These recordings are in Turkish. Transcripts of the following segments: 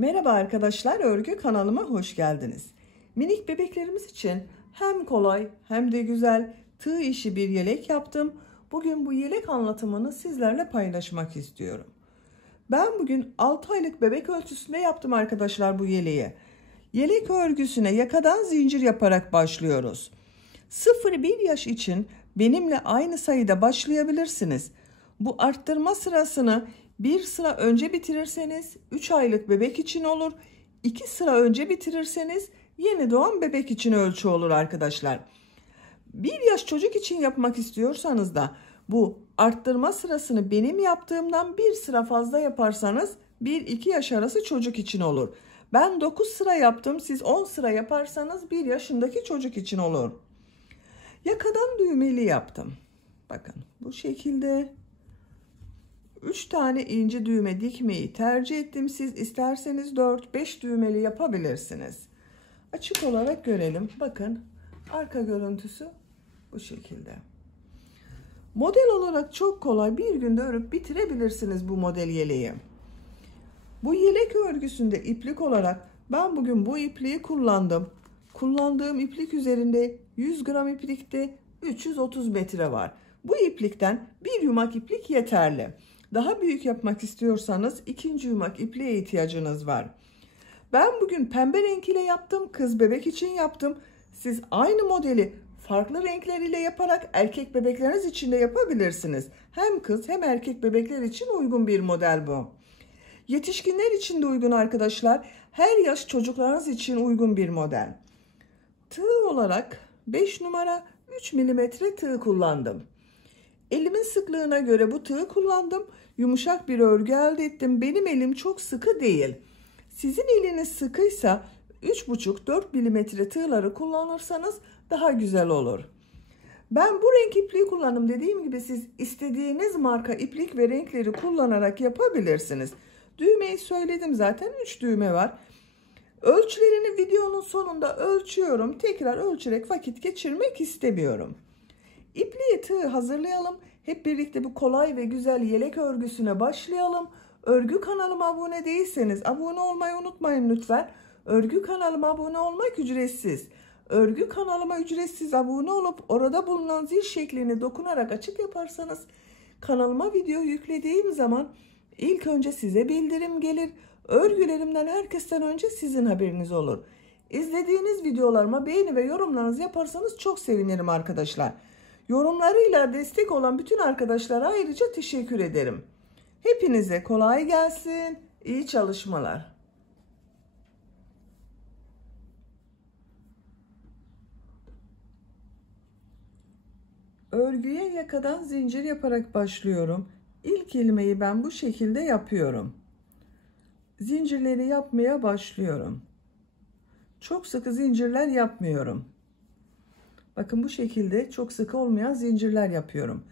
Merhaba arkadaşlar, örgü kanalıma hoş geldiniz. Minik bebeklerimiz için hem kolay hem de güzel tığ işi bir yelek yaptım. Bugün bu yelek anlatımını sizlerle paylaşmak istiyorum. Ben bugün 6 aylık bebek ölçüsünde yaptım arkadaşlar bu yeleği. Yelek örgüsüne yakadan zincir yaparak başlıyoruz. 0-1 yaş için benimle aynı sayıda başlayabilirsiniz. Bu arttırma sırasını bir sıra önce bitirirseniz 3 aylık bebek için olur. 2 sıra önce bitirirseniz yeni doğan bebek için ölçü olur arkadaşlar. 1 yaş çocuk için yapmak istiyorsanız da bu arttırma sırasını benim yaptığımdan bir sıra fazla yaparsanız 1-2 yaş arası çocuk için olur. Ben 9 sıra yaptım. Siz 10 sıra yaparsanız 1 yaşındaki çocuk için olur. Yakadan düğmeli yaptım. Bakın bu şekilde 3 tane ince düğme dikmeyi tercih ettim. Siz isterseniz 4-5 düğmeli yapabilirsiniz. Açık olarak görelim. Bakın arka görüntüsü bu şekilde. Model olarak çok kolay, bir günde örüp bitirebilirsiniz bu model yeleği. Bu yelek örgüsünde iplik olarak ben bugün bu ipliği kullandım. Kullandığım iplik üzerinde 100 gram iplikte 330 metre var. Bu iplikten bir yumak iplik yeterli. Daha büyük yapmak istiyorsanız ikinci yumak ipliğe ihtiyacınız var. Ben bugün pembe renk ile yaptım. Kız bebek için yaptım. Siz aynı modeli farklı renkler ile yaparak erkek bebekleriniz için de yapabilirsiniz. Hem kız hem erkek bebekler için uygun bir model bu. Yetişkinler için de uygun arkadaşlar. Her yaş çocuklarınız için uygun bir model. Tığ olarak 5 numara 3 milimetre tığ kullandım. Elimin sıklığına göre bu tığı kullandım. Yumuşak bir örgü elde ettim. Benim elim çok sıkı değil. Sizin eliniz sıkıysa 3,5-4 milimetre tığları kullanırsanız daha güzel olur. Ben bu renk ipliği kullandım. Dediğim gibi siz istediğiniz marka iplik ve renkleri kullanarak yapabilirsiniz. Düğmeyi söyledim zaten, 3 düğme var. Ölçülerini videonun sonunda ölçüyorum. Tekrar ölçerek vakit geçirmek istemiyorum. İpliği tığ hazırlayalım. Hep birlikte bu kolay ve güzel yelek örgüsüne başlayalım. Örgü kanalıma abone değilseniz abone olmayı unutmayın lütfen. Örgü kanalıma abone olmak ücretsiz. Örgü kanalıma ücretsiz abone olup orada bulunan zil şeklini dokunarak açık yaparsanız kanalıma video yüklediğim zaman ilk önce size bildirim gelir. Örgülerimden herkesten önce sizin haberiniz olur. İzlediğiniz videolarıma beğeni ve yorumlarınızı yaparsanız çok sevinirim arkadaşlar. Yorumlarıyla destek olan bütün arkadaşlara ayrıca teşekkür ederim. Hepinize kolay gelsin, iyi çalışmalar. Örgüye yakadan zincir yaparak başlıyorum. İlk ilmeği ben bu şekilde yapıyorum. Zincirleri yapmaya başlıyorum. Çok sıkı zincirler yapmıyorum. Bakın bu şekilde çok sıkı olmayan zincirler yapıyorum.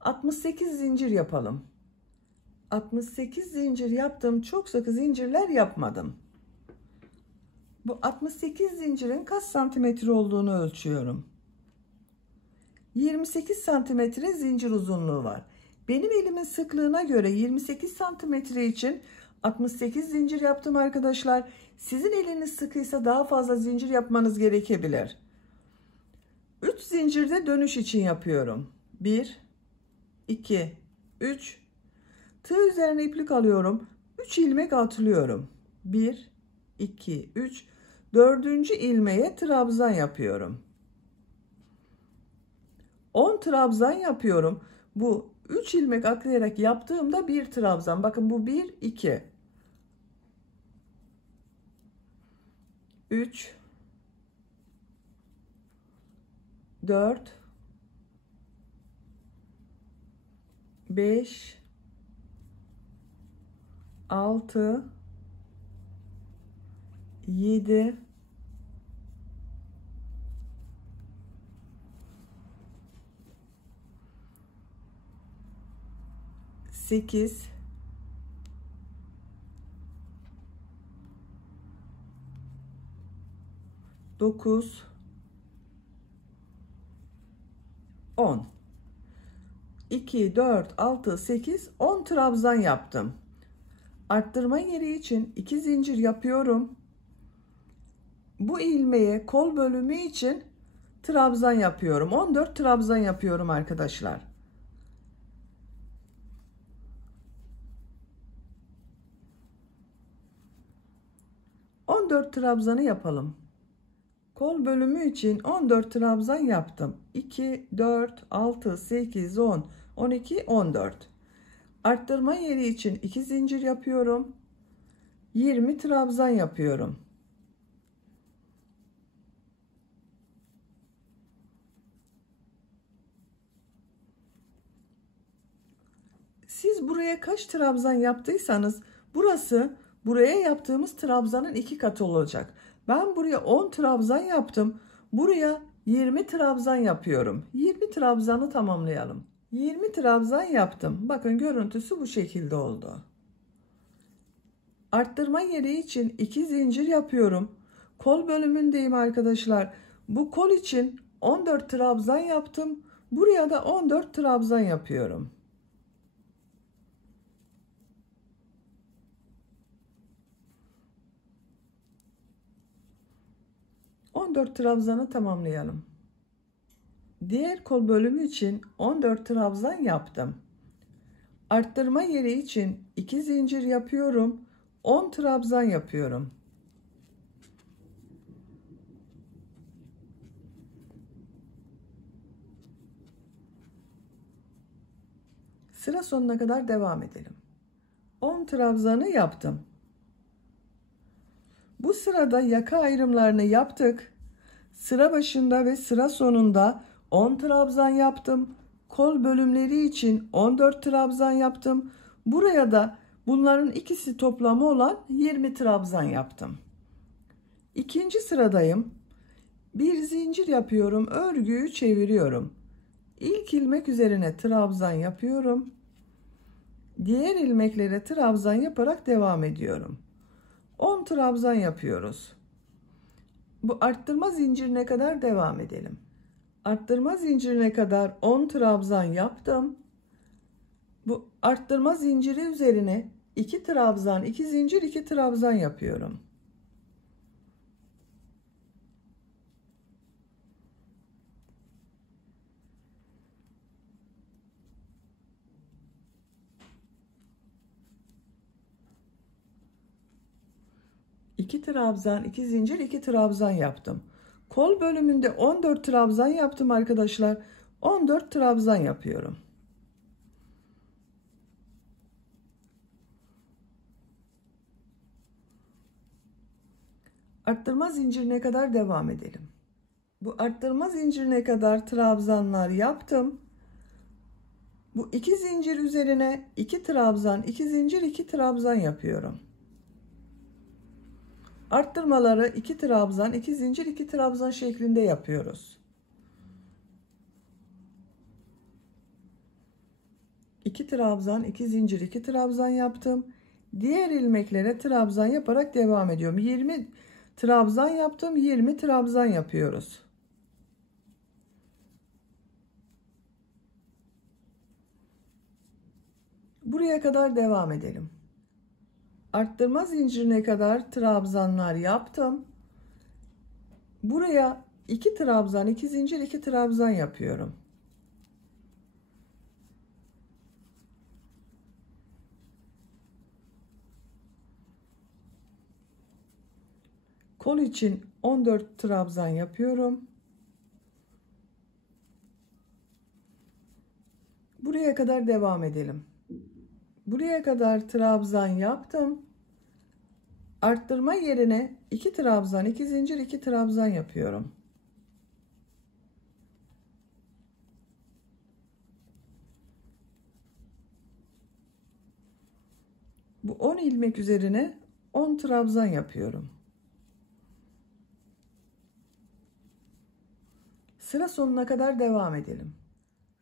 68 zincir yapalım. 68 zincir yaptım. Çok sıkı zincirler yapmadım. Bu 68 zincirin kaç santimetre olduğunu ölçüyorum. 28 santimetre zincir uzunluğu var. Benim elimin sıklığına göre 28 santimetre için 68 zincir yaptım arkadaşlar. Sizin eliniz sıkıysa daha fazla zincir yapmanız gerekebilir. 3 zincirde dönüş için yapıyorum. 1, 2, 3. Tığ üzerine iplik alıyorum. 3 ilmek atlıyorum. 1, 2, 3. 4. ilmeğe trabzan yapıyorum. 10 trabzan yapıyorum. Bu 3 ilmek atlayarak yaptığımda bir trabzan. Bakın bu 1, 2. 3, 4, 5, 6, 7, 8, 9, 10. 2, 4, 6, 8, 10 trabzan yaptım. Arttırma yeri için 2 zincir yapıyorum. Bu ilmeğe kol bölümü için trabzan yapıyorum. 14 trabzan yapıyorum arkadaşlar. ...14 trabzanı yapalım. Kol bölümü için 14 trabzan yaptım. 2, 4, 6, 8, 10, 12, 14. Arttırma yeri için 2 zincir yapıyorum. 20 trabzan yapıyorum. Siz buraya kaç trabzan yaptıysanız buraya yaptığımız trabzanın 2 katı olacak. Ben buraya 10 trabzan yaptım. Buraya 20 trabzan yapıyorum. 20 trabzanı tamamlayalım. 20 trabzan yaptım. Bakın görüntüsü bu şekilde oldu. Arttırma yeri için 2 zincir yapıyorum. Kol bölümündeyim arkadaşlar. Bu kol için 14 trabzan yaptım. Buraya da 14 trabzan yapıyorum. 14 trabzanı tamamlayalım. Diğer kol bölümü için 14 trabzan yaptım. Arttırma yeri için 2 zincir yapıyorum. 10 trabzan yapıyorum. Sıra sonuna kadar devam edelim. 10 trabzanı yaptım. Bu sırada yaka ayrımlarını yaptık. Sıra başında ve sıra sonunda 10 trabzan yaptım. Kol bölümleri için 14 trabzan yaptım. Buraya da bunların ikisi toplamı olan 20 trabzan yaptım. İkinci sıradayım. Bir zincir yapıyorum. Örgüyü çeviriyorum. İlk ilmek üzerine trabzan yapıyorum. Diğer ilmeklere trabzan yaparak devam ediyorum. 10 trabzan yapıyoruz. Bu arttırma zincirine kadar devam edelim. Arttırma zincirine kadar 10 trabzan yaptım. Bu arttırma zinciri üzerine 2 trabzan, 2 zincir, 2 trabzan yapıyorum. İki trabzan, 2 zincir, 2 trabzan yaptım. Kol bölümünde 14 trabzan yaptım arkadaşlar. 14 trabzan yapıyorum. Arttırma zincirine kadar devam edelim. Bu arttırma zincirine kadar trabzanlar yaptım. Bu 2 zincir üzerine 2 trabzan, 2 zincir, 2 trabzan yapıyorum. Arttırmaları 2 trabzan, 2 zincir, 2 trabzan şeklinde yapıyoruz. 2 trabzan, 2 zincir, 2 trabzan yaptım. Diğer ilmeklere trabzan yaparak devam ediyorum. 20 trabzan yaptım, 20 trabzan yapıyoruz. Buraya kadar devam edelim. Arttırma zincirine kadar trabzanlar yaptım. Buraya 2 trabzan, 2 zincir, 2 trabzan yapıyorum. Kol için 14 trabzan yapıyorum. Buraya kadar devam edelim. Buraya kadar trabzan yaptım. Arttırma yerine 2 trabzan, 2 zincir, 2 trabzan yapıyorum. Bu 10 ilmek üzerine 10 trabzan yapıyorum. Sıra sonuna kadar devam edelim.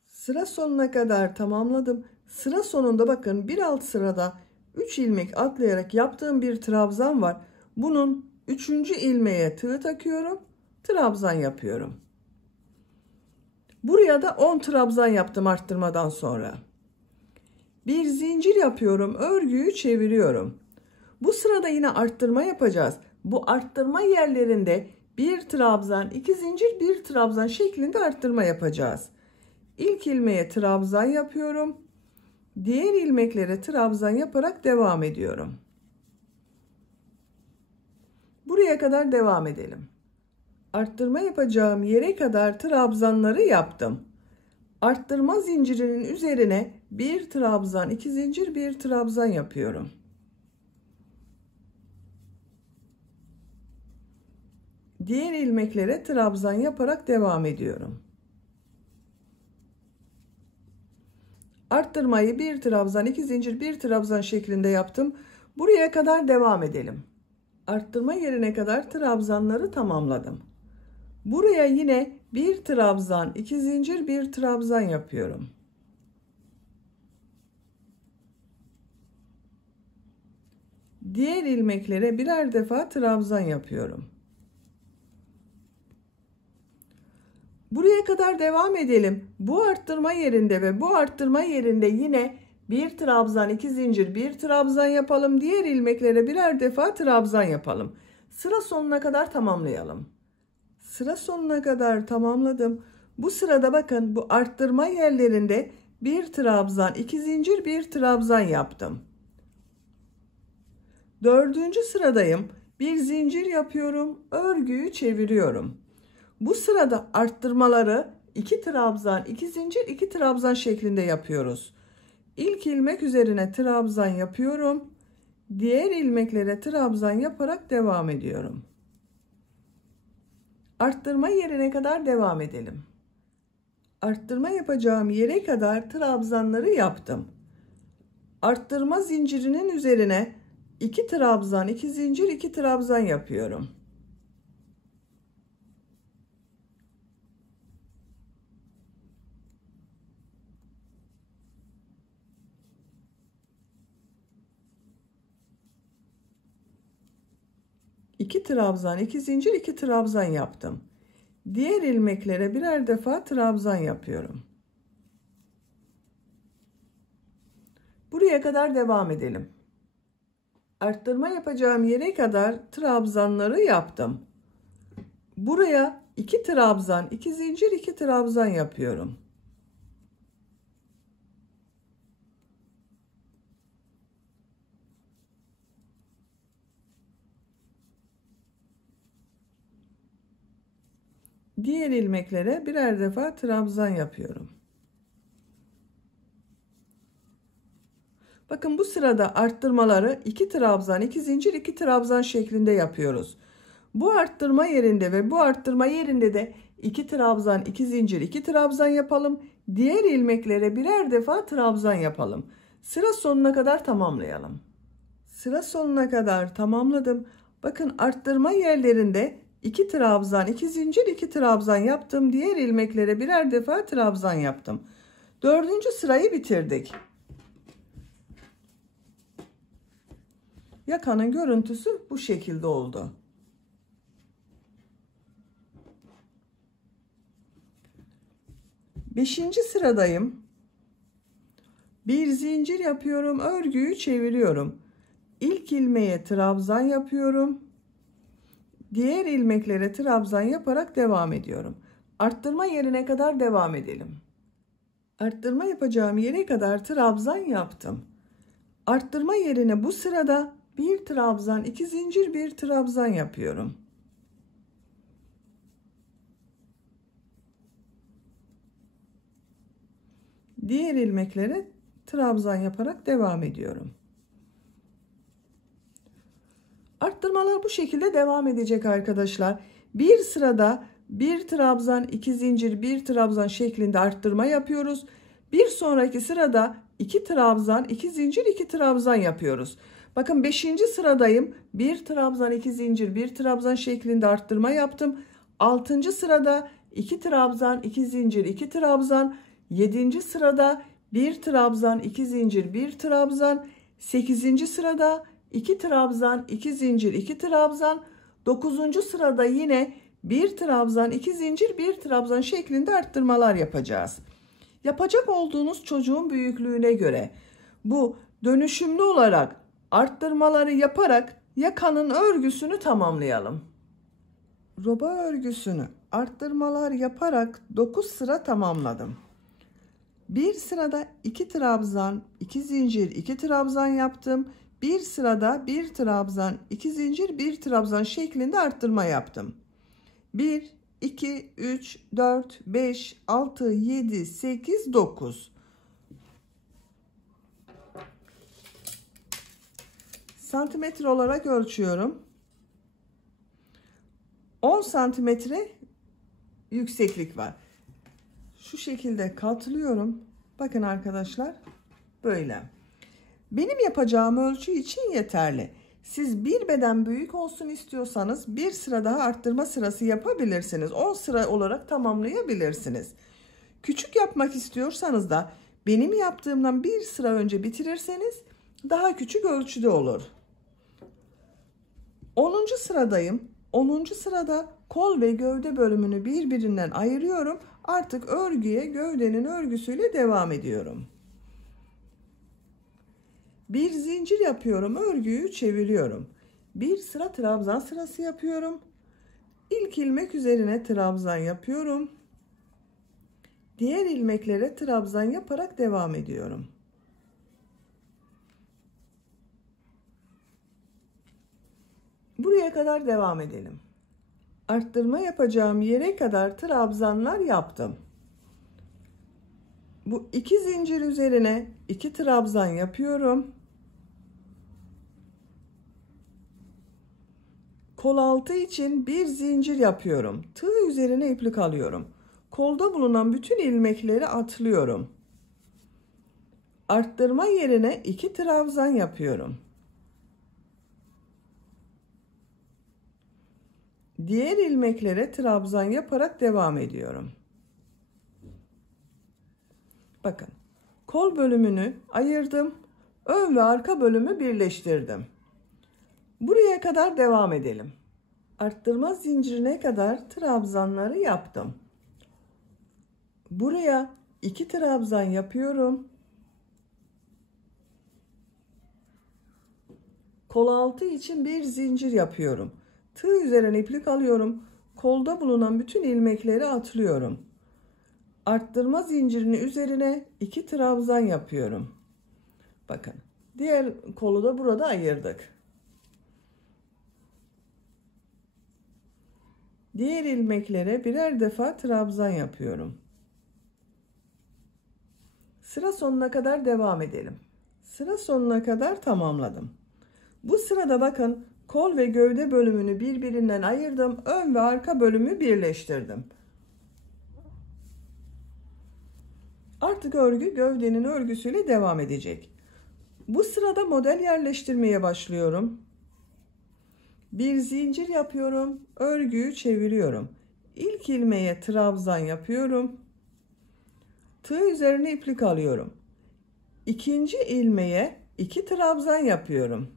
Sıra sonuna kadar tamamladım. Sıra sonunda bakın bir alt sırada 3 ilmek atlayarak yaptığım bir trabzan var. Bunun 3. ilmeğe tığ takıyorum. Trabzan yapıyorum. Buraya da 10 trabzan yaptım arttırmadan sonra. Bir zincir yapıyorum. Örgüyü çeviriyorum. Bu sırada yine arttırma yapacağız. Bu arttırma yerlerinde bir trabzan, iki zincir, bir trabzan şeklinde arttırma yapacağız. İlk ilmeğe trabzan yapıyorum. Diğer ilmeklere trabzan yaparak devam ediyorum. Buraya kadar devam edelim. Arttırma yapacağım yere kadar trabzanları yaptım. Arttırma zincirinin üzerine bir trabzan, iki zincir, bir trabzan yapıyorum. Diğer ilmeklere trabzan yaparak devam ediyorum. Arttırmayı bir trabzan, iki zincir, bir trabzan şeklinde yaptım. Buraya kadar devam edelim. Arttırma yerine kadar trabzanları tamamladım. Buraya yine bir trabzan, iki zincir, bir trabzan yapıyorum. Diğer ilmeklere birer defa trabzan yapıyorum. Buraya kadar devam edelim. Bu arttırma yerinde ve bu arttırma yerinde yine bir trabzan, iki zincir, bir trabzan yapalım. Diğer ilmeklere birer defa trabzan yapalım. Sıra sonuna kadar tamamlayalım. Sıra sonuna kadar tamamladım. Bu sırada bakın bu arttırma yerlerinde bir trabzan, iki zincir, bir trabzan yaptım. Dördüncü sıradayım. Bir zincir yapıyorum. Örgüyü çeviriyorum. Bu sırada arttırmaları 2 trabzan, 2 zincir, 2 trabzan şeklinde yapıyoruz. İlk ilmek üzerine trabzan yapıyorum. Diğer ilmeklere trabzan yaparak devam ediyorum. Arttırma yerine kadar devam edelim. Arttırma yapacağım yere kadar trabzanları yaptım. Arttırma zincirinin üzerine 2 trabzan, 2 zincir, 2 trabzan yapıyorum. İki trabzan, iki zincir, iki trabzan yaptım. Diğer ilmeklere birer defa trabzan yapıyorum. Buraya kadar devam edelim. Arttırma yapacağım yere kadar trabzanları yaptım. Buraya 2 trabzan, 2 zincir, 2 trabzan yapıyorum. Diğer ilmeklere birer defa trabzan yapıyorum. Bakın bu sırada arttırmaları 2 trabzan, 2 zincir, 2 trabzan şeklinde yapıyoruz. Bu arttırma yerinde ve bu arttırma yerinde de 2 trabzan, 2 zincir, 2 trabzan yapalım. Diğer ilmeklere birer defa trabzan yapalım. Sıra sonuna kadar tamamlayalım. Sıra sonuna kadar tamamladım. Bakın arttırma yerlerinde 2 trabzan, 2 zincir, 2 trabzan yaptım. Diğer ilmeklere birer defa trabzan yaptım. Dördüncü sırayı bitirdik. Yakanın görüntüsü bu şekilde oldu. Beşinci sıradayım. Bir zincir yapıyorum, örgüyü çeviriyorum. İlk ilmeğe trabzan yapıyorum. Diğer ilmeklere trabzan yaparak devam ediyorum. Arttırma yerine kadar devam edelim. Arttırma yapacağım yere kadar trabzan yaptım. Arttırma yerine bu sırada bir trabzan, iki zincir, bir trabzan yapıyorum. Diğer ilmeklere trabzan yaparak devam ediyorum. Arttırmalar bu şekilde devam edecek arkadaşlar. Bir sırada bir trabzan, iki zincir, bir trabzan şeklinde arttırma yapıyoruz. Bir sonraki sırada 2 trabzan, 2 zincir, 2 trabzan yapıyoruz. Bakın 5. sıradayım. 1 trabzan, 2 zincir, 1 trabzan şeklinde arttırma yaptım. 6. sırada 2 trabzan, 2 zincir, 2 trabzan. 7. sırada 1 trabzan, 2 zincir, 1 trabzan. 8. sırada 2 trabzan, 2 zincir, 2 trabzan. 9. sırada yine 1 trabzan, 2 zincir, 1 trabzan şeklinde arttırmalar yapacağız. Yapacak olduğunuz çocuğun büyüklüğüne göre bu dönüşümlü olarak Arttırmaları yaparak yakanın örgüsünü tamamlayalım. Roba örgüsünü arttırmalar yaparak 9 sıra tamamladım. Bir sırada 2 trabzan, 2 zincir, 2 trabzan yaptım. Bir sırada 1 trabzan, 2 zincir, 1 trabzan şeklinde arttırma yaptım. 1, 2, 3, 4, 5, 6, 7, 8, 9. Santimetre olarak ölçüyorum. 10 santimetre yükseklik var. Şu şekilde katlıyorum. Bakın arkadaşlar, böyle. Benim yapacağım ölçü için yeterli. Siz bir beden büyük olsun istiyorsanız bir sıra daha arttırma sırası yapabilirsiniz. 10 sıra olarak tamamlayabilirsiniz. Küçük yapmak istiyorsanız da benim yaptığımdan bir sıra önce bitirirseniz daha küçük ölçüde olur. 10. sıradayım. 10. sırada kol ve gövde bölümünü birbirinden ayırıyorum. Artık örgüye gövdenin örgüsüyle devam ediyorum. Bir zincir yapıyorum, örgüyü çeviriyorum. Bir sıra trabzan sırası yapıyorum. İlk ilmek üzerine trabzan yapıyorum. Diğer ilmeklere trabzan yaparak devam ediyorum. Buraya kadar devam edelim. Arttırma yapacağım yere kadar trabzanlar yaptım. Bu 2 zincir üzerine 2 trabzan yapıyorum. Kol altı için bir zincir yapıyorum. Tığ üzerine iplik alıyorum. Kolda bulunan bütün ilmekleri atlıyorum. Arttırma yerine 2 trabzan yapıyorum. Diğer ilmeklere trabzan yaparak devam ediyorum. Bakın, kol bölümünü ayırdım. Ön ve arka bölümü birleştirdim. Buraya kadar devam edelim. Arttırma zincirine kadar trabzanları yaptım. Buraya 2 trabzan yapıyorum. Kol altı için bir zincir yapıyorum. Tığ üzerine iplik alıyorum. Kolda bulunan bütün ilmekleri atlıyorum. Arttırma zincirinin üzerine 2 trabzan yapıyorum. Bakın, diğer kolu da burada ayırdık. Diğer ilmeklere birer defa trabzan yapıyorum. Sıra sonuna kadar devam edelim. Sıra sonuna kadar tamamladım. Bu sırada bakın, kol ve gövde bölümünü birbirinden ayırdım. Ön ve arka bölümü birleştirdim. Artık örgü gövdenin örgüsüyle devam edecek. Bu sırada model yerleştirmeye başlıyorum. Bir zincir yapıyorum. Örgüyü çeviriyorum. İlk ilmeğe trabzan yapıyorum. Tığ üzerine iplik alıyorum. İkinci ilmeğe 2 trabzan yapıyorum.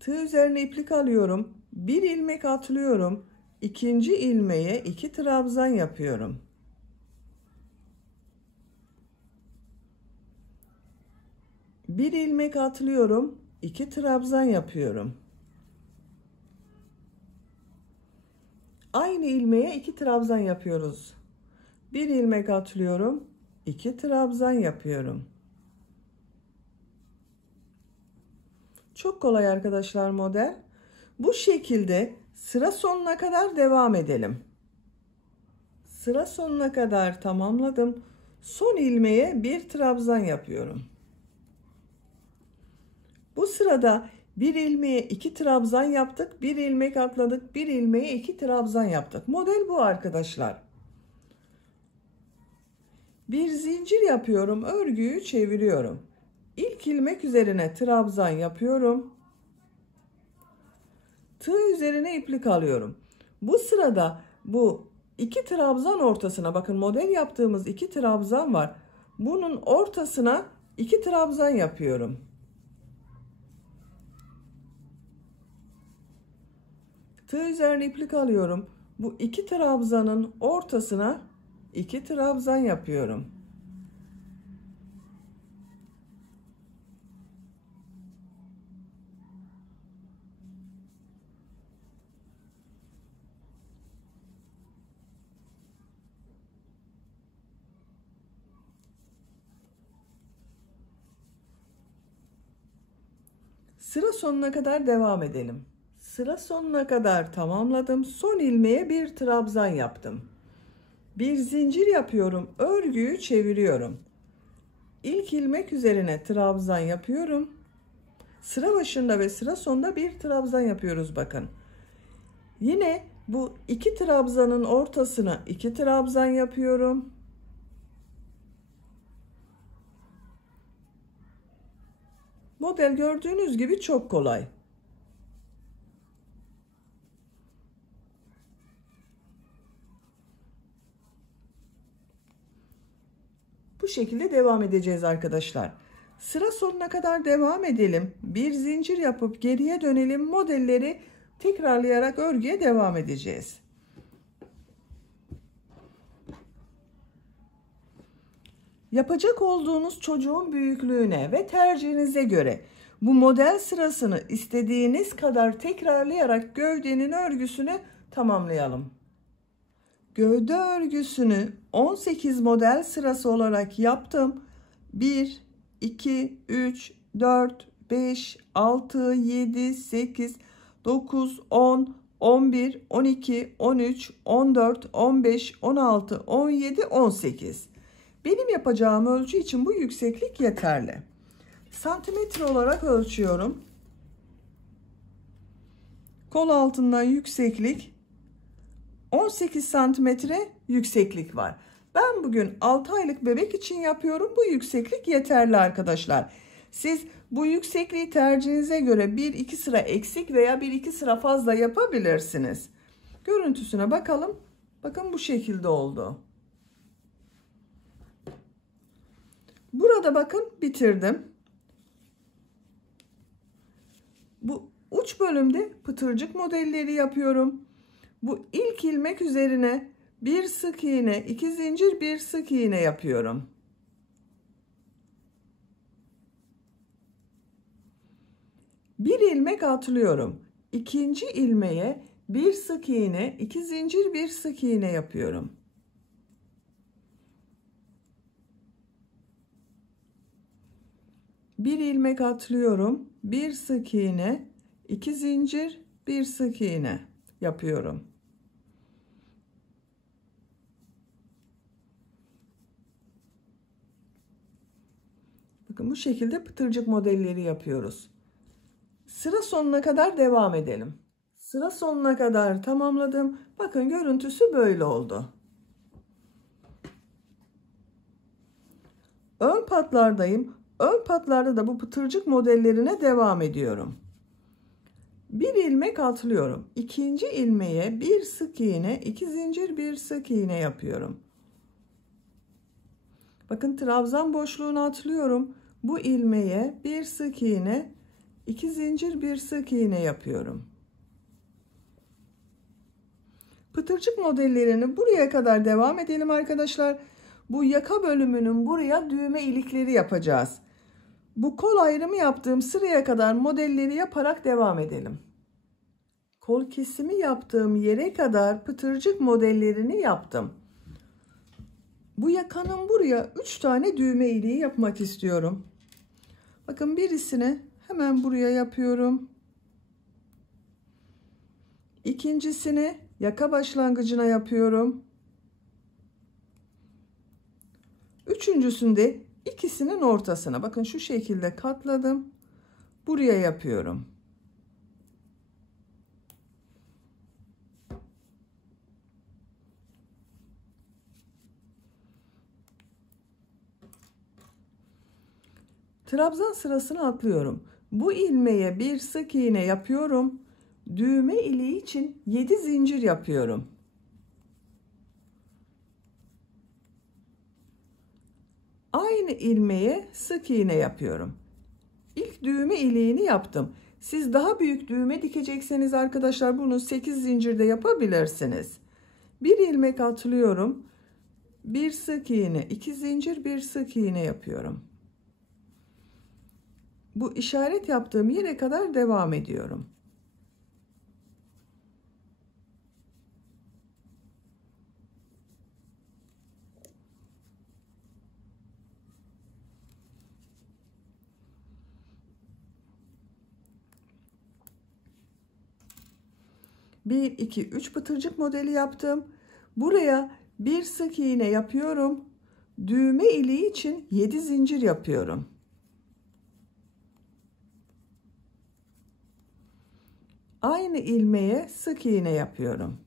Tığ üzerine iplik alıyorum. Bir ilmek atlıyorum. İkinci ilmeğe 2 trabzan yapıyorum. Bir ilmek atlıyorum. 2 trabzan yapıyorum. Aynı ilmeğe 2 trabzan yapıyoruz. Bir ilmek atlıyorum. 2 trabzan yapıyorum. Çok kolay arkadaşlar model. Bu şekilde sıra sonuna kadar devam edelim. Sıra sonuna kadar tamamladım. Son ilmeğe bir trabzan yapıyorum. Bu sırada bir ilmeğe 2 trabzan yaptık. Bir ilmek atladık. Bir ilmeğe 2 trabzan yaptık. Model bu arkadaşlar. Bir zincir yapıyorum. Örgüyü çeviriyorum. İlk ilmek üzerine trabzan yapıyorum. Tığ üzerine iplik alıyorum. Bu sırada bu 2 trabzan ortasına, bakın model yaptığımız 2 trabzan var. Bunun ortasına 2 trabzan yapıyorum. Tığ üzerine iplik alıyorum. Bu 2 trabzanın ortasına 2 trabzan yapıyorum. Sıra sonuna kadar devam edelim. Sıra sonuna kadar tamamladım. Son ilmeğe bir trabzan yaptım. Bir zincir yapıyorum. Örgüyü çeviriyorum. İlk ilmek üzerine trabzan yapıyorum. Sıra başında ve sıra sonunda bir trabzan yapıyoruz bakın. Yine bu iki trabzanın ortasına iki trabzan yapıyorum. Model gördüğünüz gibi çok kolay. Bu şekilde devam edeceğiz arkadaşlar. Sıra sonuna kadar devam edelim. Bir zincir yapıp geriye dönelim. Modelleri tekrarlayarak örgüye devam edeceğiz. Yapacak olduğunuz çocuğun büyüklüğüne ve tercihinize göre bu model sırasını istediğiniz kadar tekrarlayarak gövdenin örgüsünü tamamlayalım. Gövde örgüsünü 18 model sırası olarak yaptım. 1, 2, 3, 4, 5, 6, 7, 8, 9, 10, 11, 12, 13, 14, 15, 16, 17, 18. Benim yapacağım ölçü için bu yükseklik yeterli. Santimetre olarak ölçüyorum. Kol altından yükseklik 18 santimetre yükseklik var. Ben bugün 6 aylık bebek için yapıyorum. Bu yükseklik yeterli arkadaşlar. Siz bu yüksekliği tercihinize göre 1-2 sıra eksik veya 1-2 sıra fazla yapabilirsiniz. Görüntüsüne bakalım. Bakın bu şekilde oldu. Burada bakın bitirdim. Bu uç bölümde pıtırcık modelleri yapıyorum. Bu ilk ilmek üzerine bir sık iğne, 2 zincir, bir sık iğne yapıyorum. Bir ilmek atlıyorum. İkinci ilmeğe bir sık iğne, 2 zincir, bir sık iğne yapıyorum. Bir ilmek atlıyorum. Bir sık iğne, 2 zincir, bir sık iğne yapıyorum. Bakın bu şekilde pıtırcık modelleri yapıyoruz. Sıra sonuna kadar devam edelim. Sıra sonuna kadar tamamladım. Bakın görüntüsü böyle oldu. Ön patlardayım. Ön patlarda da bu pıtırcık modellerine devam ediyorum. Bir ilmek atlıyorum. İkinci ilmeğe bir sık iğne, 2 zincir, bir sık iğne yapıyorum. Bakın trabzan boşluğunu atlıyorum. Bu ilmeğe bir sık iğne, 2 zincir, bir sık iğne yapıyorum. Pıtırcık modellerini buraya kadar devam edelim arkadaşlar. Bu yaka bölümünün buraya düğme ilikleri yapacağız. Bu kol ayrımı yaptığım sıraya kadar modelleri yaparak devam edelim. Kol kesimi yaptığım yere kadar pıtırcık modellerini yaptım. Bu yakanın buraya 3 tane düğme iliği yapmak istiyorum. Bakın birisini hemen buraya yapıyorum. İkincisini yaka başlangıcına yapıyorum. Üçüncüsünde ikisinin ortasına. Bakın şu şekilde katladım. Buraya yapıyorum. Trabzan sırasını atlıyorum. Bu ilmeğe bir sık iğne yapıyorum. Düğme iliği için 7 zincir yapıyorum. Aynı ilmeğe sık iğne yapıyorum. İlk düğme iliğini yaptım. Siz daha büyük düğme dikecekseniz arkadaşlar bunu 8 zincirde yapabilirsiniz. Bir ilmek atlıyorum. Bir sık iğne, 2 zincir, bir sık iğne yapıyorum. Bu işaret yaptığım yere kadar devam ediyorum. 1, 2, 3 pıtırcık modeli yaptım. Buraya bir sık iğne yapıyorum. Düğme iliği için 7 zincir yapıyorum. Aynı ilmeğe sık iğne yapıyorum.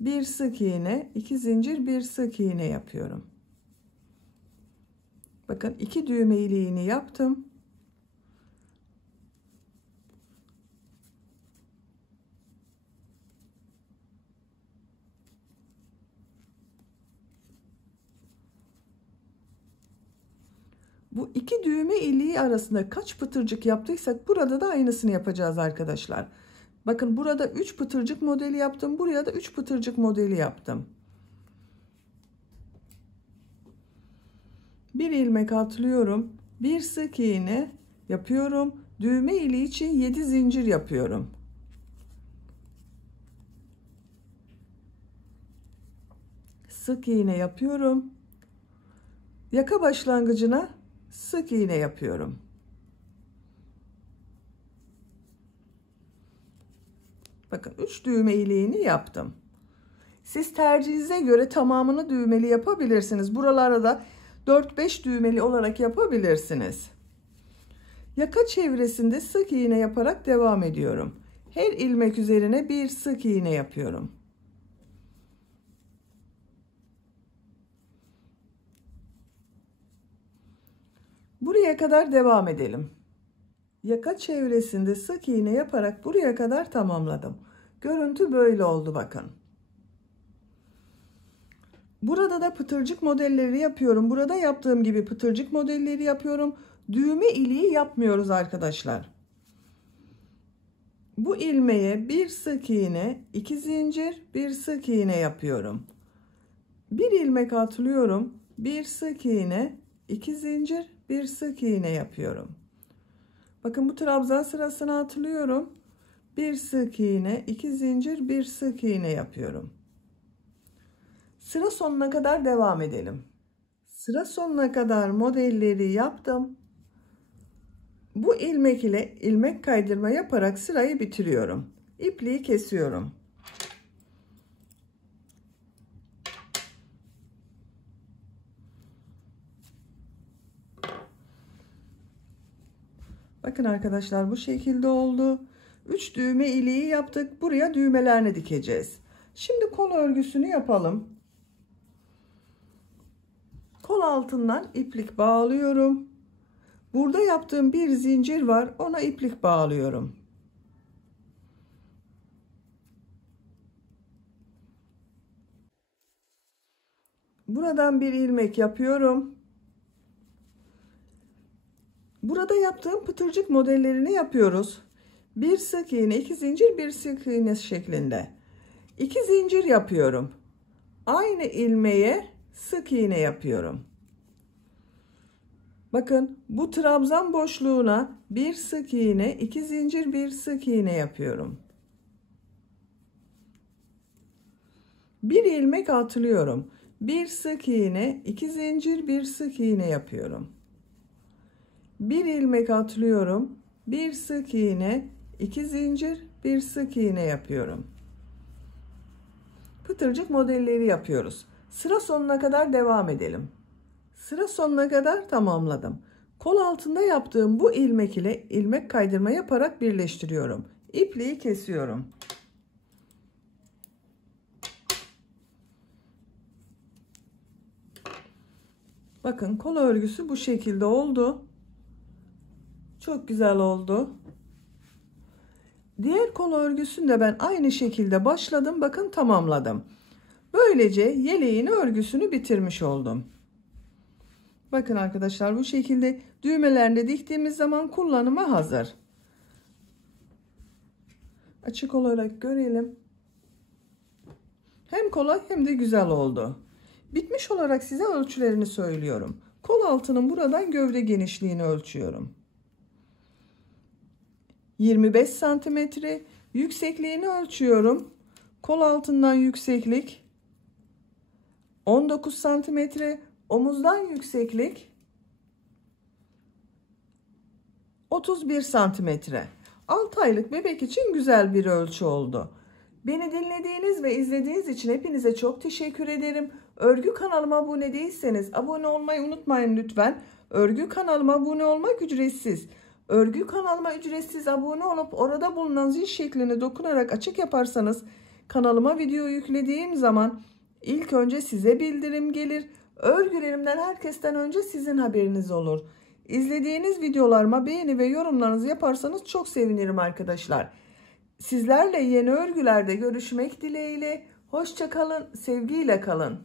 Bir sık iğne, 2 zincir, bir sık iğne yapıyorum. Bakın 2 düğme iliğini yaptım. Bu 2 düğme iliği arasında kaç pıtırcık yaptıysak burada da aynısını yapacağız arkadaşlar. Bakın burada 3 pıtırcık modeli yaptım. Buraya da 3 pıtırcık modeli yaptım. Bir ilmek atlıyorum. Bir sık iğne yapıyorum. Düğme iliği için 7 zincir yapıyorum. Sık iğne yapıyorum. Yaka başlangıcına sık iğne yapıyorum. Bakın 3 düğme iliğini yaptım. Siz tercihinize göre tamamını düğmeli yapabilirsiniz. Buralara da 4-5 düğmeli olarak yapabilirsiniz. Yaka çevresinde sık iğne yaparak devam ediyorum. Her ilmek üzerine bir sık iğne yapıyorum. Buraya kadar devam edelim. Yaka çevresinde sık iğne yaparak buraya kadar tamamladım. Görüntü böyle oldu bakın. Burada da pıtırcık modelleri yapıyorum. Burada yaptığım gibi pıtırcık modelleri yapıyorum. Düğme iliği yapmıyoruz arkadaşlar. Bu ilmeğe bir sık iğne, 2 zincir, bir sık iğne yapıyorum. Bir ilmek atlıyorum. Bir sık iğne, 2 zincir, bir sık iğne yapıyorum. Bakın bu trabzan sırasına atlıyorum. Bir sık iğne, 2 zincir, bir sık iğne yapıyorum. Sıra sonuna kadar devam edelim. Sıra sonuna kadar modelleri yaptım. Bu ilmek ile ilmek kaydırma yaparak sırayı bitiriyorum. İpliği kesiyorum. Bakın arkadaşlar bu şekilde oldu. 3 düğme iliği yaptık. Buraya düğmelerini dikeceğiz. Şimdi kol örgüsünü yapalım. Kol altından iplik bağlıyorum. Burada yaptığım bir zincir var. Ona iplik bağlıyorum. Buradan bir ilmek yapıyorum. Burada yaptığım pıtırcık modellerini yapıyoruz. Bir sık iğne, 2 zincir, bir sık iğne şeklinde. 2 zincir yapıyorum. Aynı ilmeğe sık iğne yapıyorum. Bakın bu trabzan boşluğuna bir sık iğne, 2 zincir, bir sık iğne yapıyorum. Bir ilmek atlıyorum. Bir sık iğne, 2 zincir, bir sık iğne yapıyorum. Bir ilmek atlıyorum. Bir sık iğne, 2 zincir, bir sık iğne yapıyorum. Pıtırcık modelleri yapıyoruz. Sıra sonuna kadar devam edelim. Sıra sonuna kadar tamamladım. Kol altında yaptığım bu ilmek ile ilmek kaydırma yaparak birleştiriyorum. İpliği kesiyorum. Bakın kol örgüsü bu şekilde oldu. Çok güzel oldu. Diğer kol örgüsünü de ben aynı şekilde başladım. Bakın tamamladım. Böylece yeleğin örgüsünü bitirmiş oldum. Bakın arkadaşlar bu şekilde düğmelerini diktiğimiz zaman kullanıma hazır. Açık olarak görelim. Hem kolay hem de güzel oldu. Bitmiş olarak size ölçülerini söylüyorum. Kol altının buradan gövde genişliğini ölçüyorum. 25 santimetre. Yüksekliğini ölçüyorum. Kol altından yükseklik 19 santimetre. Omuzdan yükseklik 31 santimetre. 6 aylık bebek için güzel bir ölçü oldu. Beni dinlediğiniz ve izlediğiniz için hepinize çok teşekkür ederim. Örgü kanalıma abone değilseniz abone olmayı unutmayın lütfen. Örgü kanalıma abone olmak ücretsiz. Örgü kanalıma ücretsiz abone olup orada bulunan zil şeklini dokunarak açık yaparsanız kanalıma video yüklediğim zaman ilk önce size bildirim gelir. Örgülerimden herkesten önce sizin haberiniz olur. İzlediğiniz videolarıma beğeni ve yorumlarınızı yaparsanız çok sevinirim arkadaşlar. Sizlerle yeni örgülerde görüşmek dileğiyle. Hoşça kalın, sevgiyle kalın.